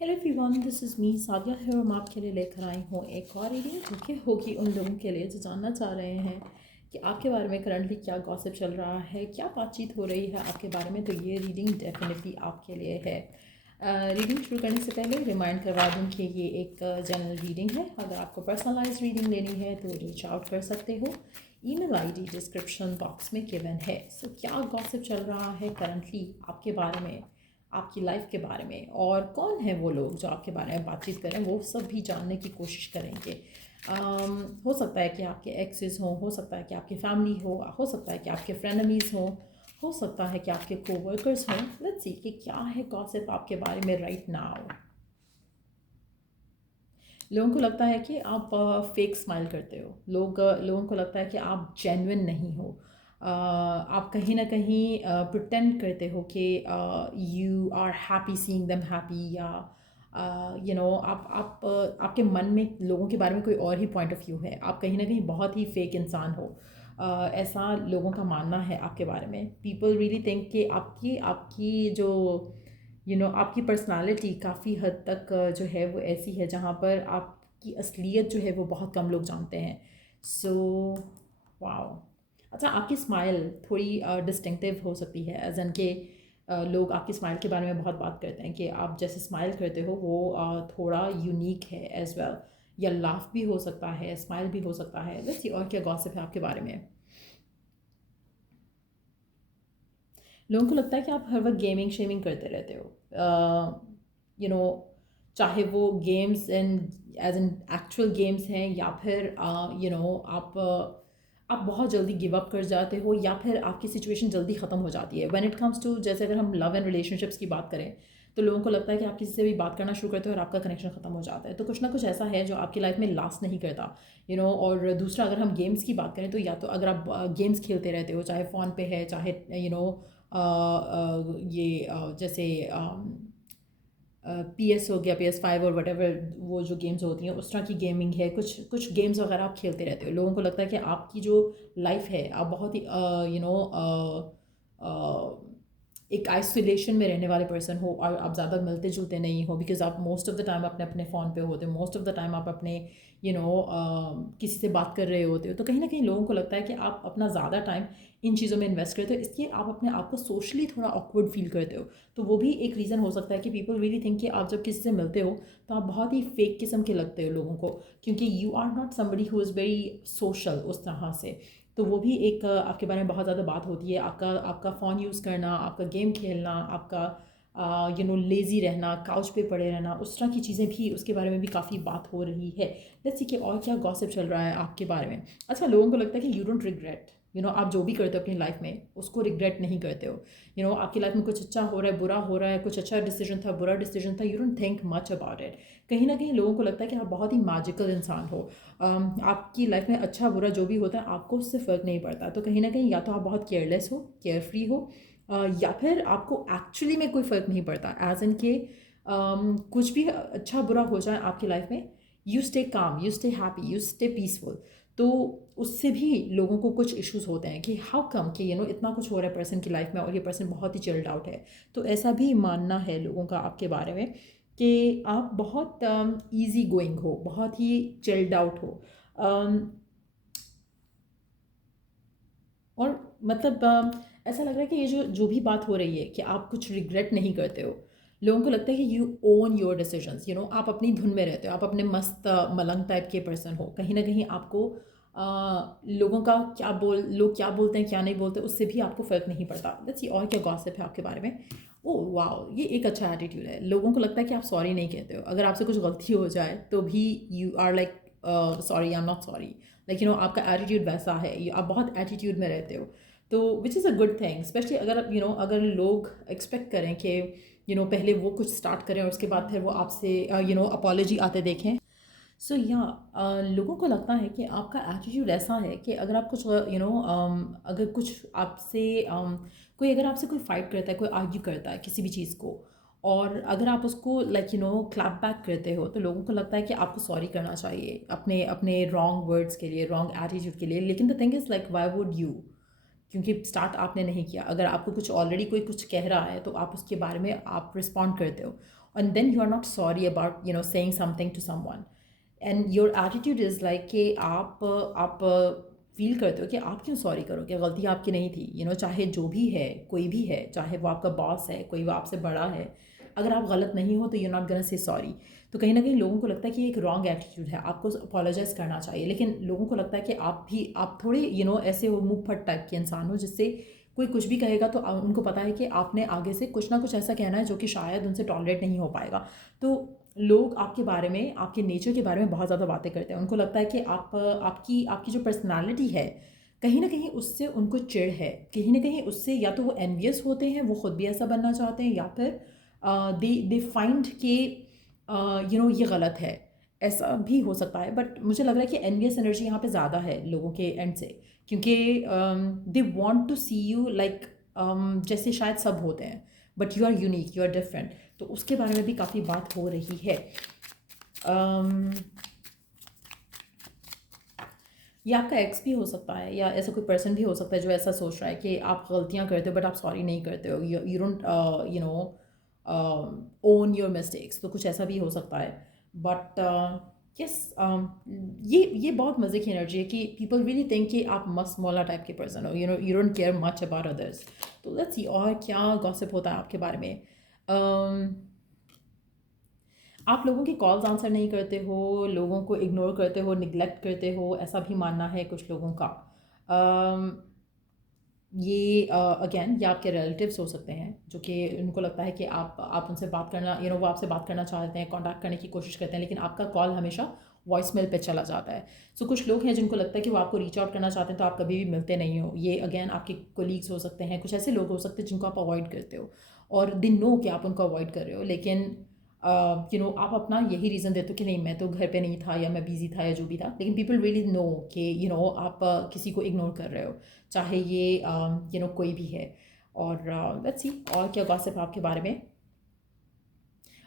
Hello everyone, this is me Sadia है और मैं आपके लिए लेकर आई हूँ एक और रीडिंग जो कि होगी उन लोगों के लिए जो जानना चाह रहे हैं कि आपके बारे में करंटली क्या गॉसिप चल रहा है, क्या बातचीत हो रही है आपके बारे में। तो ये रीडिंग डेफिनेटली आपके लिए है। रीडिंग शुरू करने से पहले रिमाइंड करवा दूँ कि ये एक जनरल रीडिंग है। अगर आपको पर्सनलाइज रीडिंग लेनी है तो रीच आउट कर सकते हो। ईमेल आईडी डिस्क्रिप्शन बॉक्स में गिवन है। सो क्या गॉसिप चल रहा है करंटली आपके बारे में, आपकी लाइफ के बारे में, और कौन है वो लोग जो आपके बारे में बातचीत करें, वो सब भी जानने की कोशिश करेंगे। हो सकता है कि आपके एक्सेस हों, हो सकता है कि आपकी फैमिली हो सकता है कि आपके फ्रेंडमीज़ हों, हो सकता है कि आपके कोवर्कर्स हों। लेट्स सी कि क्या है गॉसिप आपके बारे में राइट नाउ। लोगों को लगता है कि आप फेक स्माइल करते हो। लोगों को लगता है कि आप जेन्युइन नहीं हो। आप कहीं ना कहीं प्रिटेंड करते हो कि you are happy seeing them happy, या आपके मन में लोगों के बारे में कोई और ही पॉइंट ऑफ व्यू है। आप कहीं ना कहीं बहुत ही फेक इंसान हो। ऐसा लोगों का मानना है आपके बारे में। पीपल रियली थिंक कि आपकी आपकी जो आपकी पर्सनालिटी काफ़ी हद तक जो है वो ऐसी है जहाँ पर आपकी असलियत जो है वो बहुत कम लोग जानते हैं। So wow. अच्छा, आपकी स्माइल थोड़ी डिस्टिंक्टिव हो सकती है, एज एन के लोग आपकी स्माइल के बारे में बहुत बात करते हैं कि आप जैसे स्माइल करते हो वो थोड़ा यूनिक है एज वेल। या लाफ भी हो सकता है, स्माइल भी हो सकता है। लेट्स सी और क्या गॉसिप है आपके बारे में। लोगों को लगता है कि आप हर वक्त गेमिंग शेमिंग करते रहते हो। यू नो चाहे वो games and as an actual games हैं, या फिर आप बहुत जल्दी गिव अप कर जाते हो, या फिर आपकी सिचुएशन जल्दी ख़त्म हो जाती है। व्हेन इट कम्स टू, जैसे अगर हम लव एंड रिलेशनशिप्स की बात करें, तो लोगों को लगता है कि आप किसी से भी बात करना शुरू करते हो और आपका कनेक्शन ख़त्म हो जाता है। तो कुछ ना कुछ ऐसा है जो आपकी लाइफ में लास्ट नहीं करता। और दूसरा, अगर हम गेम्स की बात करें, तो या तो अगर आप गेम्स खेलते रहते हो, चाहे फ़ोन पे है, चाहे जैसे PS हो गया, PS5 और वट एवर वो जो गेम्स होती हैं उस तरह की गेमिंग है। कुछ कुछ गेम्स वगैरह आप खेलते रहते हो। लोगों को लगता है कि आपकी जो लाइफ है, आप बहुत ही एक आइसोलेशन में रहने वाले पर्सन हो, और आप ज़्यादा मिलते जुलते नहीं हो, बिकॉज आप मोस्ट ऑफ द टाइम अपने अपने फ़ोन पे होते हो। मोस्ट ऑफ द टाइम आप अपने किसी से बात कर रहे होते हो। तो कहीं ना कहीं लोगों को लगता है कि आप अपना ज़्यादा टाइम इन चीज़ों में इन्वेस्ट करते हो, इसलिए आप अपने आप को सोशली थोड़ा ऑकवर्ड फील करते हो। तो वो भी एक रीज़न हो सकता है कि पीपल रियली थिंक कि आप जब किसी से मिलते हो तो आप बहुत ही फेक किस्म के लगते हो लोगों को, क्योंकि you are not somebody who is very social उस तरह से। तो वो भी एक आपके बारे में बहुत ज़्यादा बात होती है। आपका आपका फ़ोन यूज़ करना, आपका गेम खेलना, आपका लेज़ी रहना, काउच पे पड़े रहना, उस तरह की चीज़ें भी, उसके बारे में भी काफ़ी बात हो रही है। लेट्स सी कि और क्या गॉसिप चल रहा है आपके बारे में। अच्छा, लोगों को लगता है कि यू डोंट रिग्रेट। आप जो भी करते हो अपनी लाइफ में उसको रिग्रेट नहीं करते हो। आपकी लाइफ में कुछ अच्छा हो रहा है, बुरा हो रहा है, कुछ अच्छा डिसीजन था, बुरा डिसीजन था, you don't think much about it. कहीं ना कहीं लोगों को लगता है कि आप बहुत ही मैजिकल इंसान हो। आपकी लाइफ में अच्छा बुरा जो भी होता है आपको उससे फ़र्क नहीं पड़ता। तो कहीं ना कहीं या तो आप बहुत केयरलेस हो, केयर फ्री हो, या फिर आपको एक्चुअली में कोई फ़र्क नहीं पड़ता, एज इन के कुछ भी अच्छा बुरा हो जाए आपकी लाइफ में, you stay calm, you stay happy, you stay peaceful. तो उससे भी लोगों को कुछ इश्यूज होते हैं कि हाउ कम कि इतना कुछ हो रहा है पर्सन की लाइफ में और ये पर्सन बहुत ही चिल्ड आउट है। तो ऐसा भी मानना है लोगों का आपके बारे में कि आप बहुत ईजी गोइंग हो, बहुत ही चिल्ड आउट हो। um, और मतलब ऐसा लग रहा है कि ये जो जो भी बात हो रही है कि आप कुछ रिग्रेट नहीं करते हो। लोगों को लगता है कि यू ओन योर डिसीजंस। आप अपनी धुन में रहते हो, आप अपने मस्त मलंग टाइप के पर्सन हो। कहीं ना कहीं आपको लोगों का लोग क्या बोलते हैं क्या नहीं बोलते उससे भी आपको फ़र्क नहीं पड़ता। लेट्स सी और क्या गॉसिप है आपके बारे में। ओह वाओ, ये एक अच्छा एटीट्यूड है। लोगों को लगता है कि आप सॉरी नहीं कहते हो। अगर आपसे कुछ गलती हो जाए तो भी you are like sorry, I am not sorry. Like आपका एटीट्यूड वैसा है, आप बहुत एटीट्यूड में रहते हो। तो which is a good thing, specially अगर अगर लोग एक्सपेक्ट करें कि पहले वो कुछ स्टार्ट करें और उसके बाद फिर वो आपसे अपॉलॉजी आते देखें। सो या लोगों को लगता है कि आपका एटीट्यूड ऐसा है कि अगर आप कुछ अगर कुछ आपसे कोई अगर आपसे कोई फाइट करता है, कोई आर्ग्यू करता है किसी भी चीज़ को, और अगर आप उसको लाइक क्लैप बैक करते हो, तो लोगों को लगता है कि आपको सॉरी करना चाहिए अपने अपने रॉन्ग वर्ड्स के लिए, रॉन्ग एटीट्यूड के लिए। लेकिन the thing is like why would you, क्योंकि स्टार्ट आपने नहीं किया। अगर आपको कुछ ऑलरेडी कोई कुछ कह रहा है तो आप उसके बारे में आप रिस्पॉन्ड करते हो। and then you are not sorry about saying something to someone, and your attitude is like कि आप फील करते हो कि आप क्यों सॉरी करो, कि गलती आपकी नहीं थी, चाहे जो भी है, कोई भी है, चाहे वो आपका बॉस है, कोई वो आपसे बड़ा है, अगर आप गलत नहीं हो तो you not gonna say sorry. तो कहीं ना कहीं लोगों को लगता है कि ये एक रॉन्ग एटीट्यूड है, आपको अपोलोजाइज़ करना चाहिए, लेकिन लोगों को लगता है कि आप थोड़े ऐसे हो मुँह फट टाइप के इंसान हो, जिससे कोई कुछ भी कहेगा तो उनको पता है कि आपने आगे से कुछ ना कुछ ऐसा कहना है जो कि शायद उनसे टॉलरेट नहीं हो पाएगा। तो लोग आपके बारे में, आपके नेचर के बारे में बहुत ज़्यादा बातें करते हैं। उनको लगता है कि आपकी आपकी जो पर्सनालिटी है, कहीं ना कहीं उससे उनको चिढ़ है, कहीं ना कहीं उससे या तो वो एनवियस होते हैं, वो खुद भी ऐसा बनना चाहते हैं, या फिर दे दे फाइंड कि ये गलत है। ऐसा भी हो सकता है, बट मुझे लग रहा है कि एनवियस एनर्जी यहाँ पे ज़्यादा है लोगों के एंड से, क्योंकि they want to see you like जैसे शायद सब होते हैं, but you are unique, you are different. तो उसके बारे में भी काफ़ी बात हो रही है। ये आपका एक्स भी हो सकता है, या ऐसा कोई पर्सन भी हो सकता है जो ऐसा सोच रहा है कि आप गलतियाँ करते हो बट आप सॉरी नहीं करते हो, you don't own your mistakes. तो कुछ ऐसा भी हो सकता है, बट यस, ये बहुत मज़े की एनर्जी है कि पीपल रियली थिंक कि आप मस्त मौला टाइप के पर्सन हो, you don't care much about others. तो लेट्स सी और क्या गॉसिप होता है आपके बारे में। आप लोगों की कॉल्स आंसर नहीं करते हो, लोगों को इग्नोर करते हो, निगलेक्ट करते हो, ऐसा भी मानना है कुछ लोगों का। अम, ये अगेन ये आपके रिलेटिव्स हो सकते हैं, जो कि उनको लगता है कि आप उनसे बात करना, वो आपसे बात करना चाहते हैं, कांटेक्ट करने की कोशिश करते हैं, लेकिन आपका कॉल हमेशा वॉइस मेल पे चला जाता है। सो कुछ लोग हैं जिनको लगता है कि वो आपको रीच आउट करना चाहते हैं, तो आप कभी भी मिलते नहीं हो। ये अगेन आपके कोलीग्स हो सकते हैं, कुछ ऐसे लोग हो सकते हैं जिनको आप अवॉइड करते हो, और दे नो कि आप उनको अवॉइड कर रहे हो, लेकिन आप अपना यही रीज़न देते हो कि नहीं, मैं तो घर पे नहीं था, या मैं बिज़ी था, या जो भी था, लेकिन पीपल रियली नो कि आप किसी को इग्नोर कर रहे हो, चाहे ये कोई भी है। और लेट्स सी और क्या गॉसिप आपके बारे में।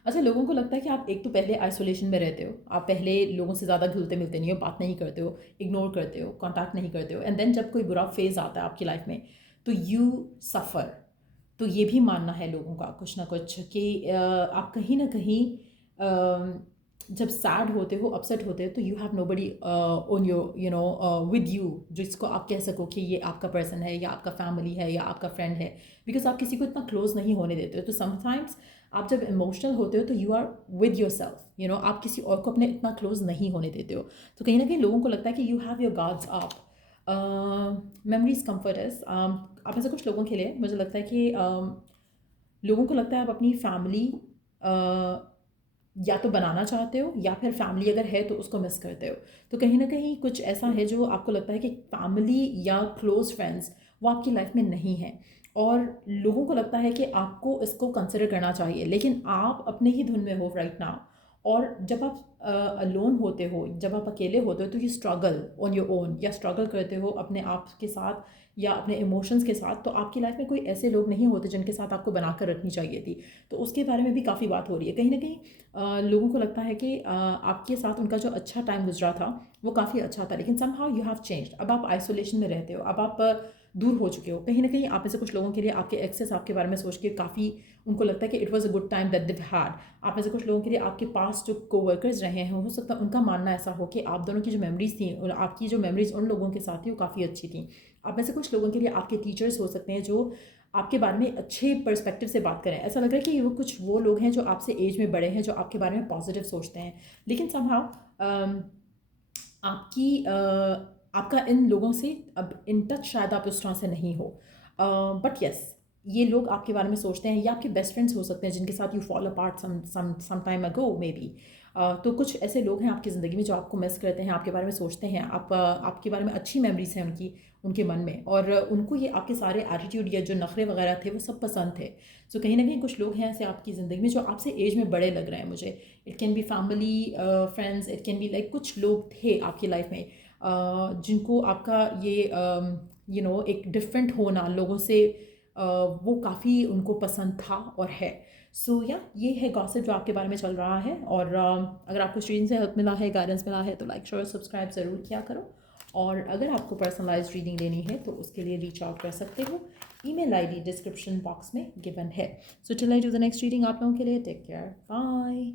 अच्छा, लोगों को लगता है कि आप एक तो पहले आइसोलेशन में रहते हो, आप पहले लोगों से ज़्यादा घुलते मिलते नहीं हो, बात नहीं करते हो, इग्नोर करते हो, कांटेक्ट नहीं करते हो, एंड देन जब कोई बुरा फेज़ आता है आपकी लाइफ में, तो यू सफ़र। तो ये भी मानना है लोगों का कुछ ना कुछ कि आप कहीं ना कहीं जब सैड होते हो, अपसेट होते हो, तो you have nobody on your with you, जिसको आप कह सको कि ये आपका पर्सन है, या आपका फैमिली है, या आपका फ्रेंड है, बिकॉज आप किसी को इतना क्लोज नहीं होने देते हो। तो समटाइम्स आप जब इमोशनल होते हो तो you are with yourself, आप किसी और को अपने इतना क्लोज नहीं होने देते हो। तो कहीं ना कहीं लोगों को लगता है कि you have your guards up. Memories comforters, आप ऐसे कुछ लोगों के लिए मुझे लगता है कि लोगों को लगता है आप अपनी फैमिली या तो बनाना चाहते हो, या फिर फैमिली अगर है तो उसको मिस करते हो। तो कहीं ना कहीं कुछ ऐसा है जो आपको लगता है कि फैमिली या क्लोज फ्रेंड्स वो आपकी लाइफ में नहीं है, और लोगों को लगता है कि आपको इसको कंसिडर करना चाहिए, लेकिन आप अपने ही धुन में हो राइट नाउ। और जब आप अलोन होते हो, जब आप अकेले होते हो, तो you struggle on your own, या स्ट्रगल करते हो अपने आप के साथ या अपने इमोशंस के साथ। तो आपकी लाइफ में कोई ऐसे लोग नहीं होते जिनके साथ आपको बनाकर रखनी चाहिए थी। तो उसके बारे में भी काफ़ी बात हो रही है। कहीं ना कहीं लोगों को लगता है कि आपके साथ उनका जो अच्छा टाइम गुजरा था वो काफ़ी अच्छा था, लेकिन समहाउ यू हैव चेंज्ड। अब आप आइसोलेशन में रहते हो, अब आप दूर हो चुके हो। कहीं ना कहीं आप में से कुछ लोगों के लिए आपके एक्सेस आपके बारे में सोच के काफ़ी उनको लगता है कि it was a good time that they had. आप में से कुछ लोगों के लिए आपके पास जो कोवर्कर्स रहे हैं, हो सकता है उनका मानना ऐसा हो कि आप दोनों की जो मेमोरीज थी, और आपकी जो मेमोरीज उन लोगों के साथ थी, वो काफ़ी अच्छी थी। आप में से कुछ लोगों के लिए आपके टीचर्स हो सकते हैं जो आपके बारे में अच्छे पर्सपेक्टिव से बात करें। ऐसा लग रहा है कि वो लोग हैं जो आपसे एज में बड़े हैं, जो आपके बारे में पॉजिटिव सोचते हैं, लेकिन समहाउ आपका इन लोगों से अब इन टच शायद आप उस तरह से नहीं हो। बट यस, ये लोग आपके बारे में सोचते हैं, या आपके बेस्ट फ्रेंड्स हो सकते हैं जिनके साथ you fall apart some time ago maybe. तो कुछ ऐसे लोग हैं आपकी ज़िंदगी में जो आपको मिस करते हैं, आपके बारे में सोचते हैं, आपके बारे में अच्छी मेमोरीज हैं उनके मन में, और उनको ये आपके सारे एटीट्यूड या जो नखरे वगैरह थे वो सब पसंद थे। सो कहीं ना कहीं कुछ लोग हैं ऐसे आपकी ज़िंदगी में जो आपसे एज में बड़े लग रहे हैं मुझे। It can be family, friends, it can be like कुछ लोग थे आपकी लाइफ में जिनको आपका ये एक डिफरेंट होना लोगों से वो काफ़ी उनको पसंद था और है। सो या ये है गॉसिप जो आपके बारे में चल रहा है। और अगर आपको स्ट्रीम से हेल्प मिला है, गाइडेंस मिला है, तो लाइक शेयर सब्सक्राइब ज़रूर किया करो। और अगर आपको पर्सनलाइज्ड रीडिंग लेनी है तो उसके लिए रीच आउट कर सकते हो, ईमेल आईडी डिस्क्रिप्शन बॉक्स में गिवन है। So till I do the next reading, आप लोगों के लिए टेक केयर, बाय।